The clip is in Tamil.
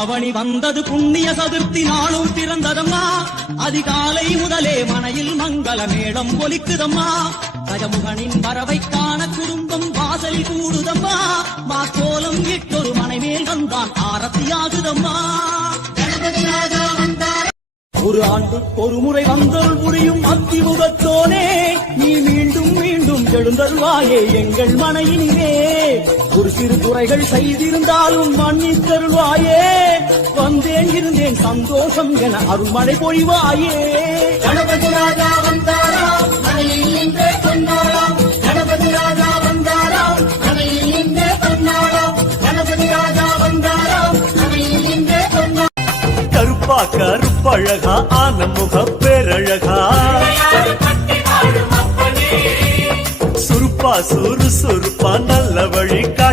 ஆவணி வந்தது புண்ணிய சதுர்த்தி நாளும் பிறந்ததம்மா அதிகாலை முதலே மனையில் மங்கள மேளம் ஒலிக்குதம்மா கஜமுகனின் வரவை காண குடும்பம் வாசலில் கூடுதம்மா மாக்கோலம் இட்டொரு மனைமேல் வந்தான் ஆரத்தியாகுதம்மா ஒரு ஆண்டு ஒரு முறை வந்தருள் புரியும் அத்திமுகத்தோனே நீ மீண்டும் மீண்டும் எழுந்தருள்வாயே எங்கள் மனையினிலே ஒரு சிறு குறைகள் செய்திருந்தாலும் மன்னித்தருள்வாயே வந்தேன் இருந்தேன் சந்தோஷம் என அருள்மழை பொழிவாயே கணபதி ராஜா வந்தாரா மனையில் நின்றே கொண்டாராம் கணபதி ராஜா வந்தாராம் மனையில் நின்றே கொண்டாராம் கணபதி ராஜா வந்தாராம் மனையில் நின்றே கொண்டாராம் கருப்பா கருப்பழகா ஆனமுக பேரழகா சுருப்பா சுறுசுறுப்பா நல்ல வழி காட்டு